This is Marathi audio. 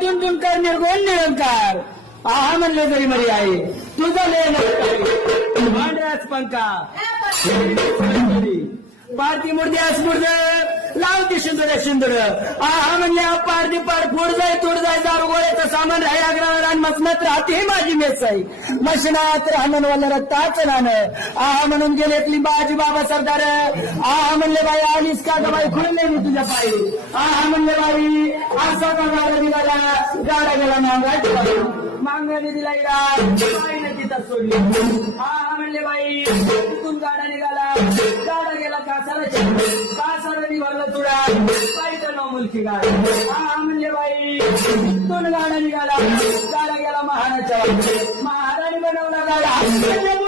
टुन टुन कर निर्गुण निरंकार आहा म्हणले जरी मरी आहे तुझा लय भांड्यास पंका पारती मुर्द्यास मुर्द लावती शिंदुऱ्या शिंदुर आहा म्हणले पारती पार फुड जाय तुड जाय दारू गोळ्याचं सामान राही अग्रावर आणि मसनात राहते माझी मेसाई मशनात राहणं वाला रक्ताचं नाणं आहा म्हणून गेलेतली बाजी बाबा सरदार आहा म्हणले बाई आलीस का ग बाई खुळले मी तुझ्या पायी आहा म्हणले बाई असा का गाडा निघाला गाडा गेला मांगायची मांगाने दिला बाईने तिथं सोडली आहा म्हणले बाई तिथून गाडा निघाला गाडा गेला कासारा निघाला तुडा बाईचं नाव मुलकी गाडा आहा म्हणले बाई तिथून गाडा निघाला गाडा गेला महाराजा महाराणी बनवला गाडा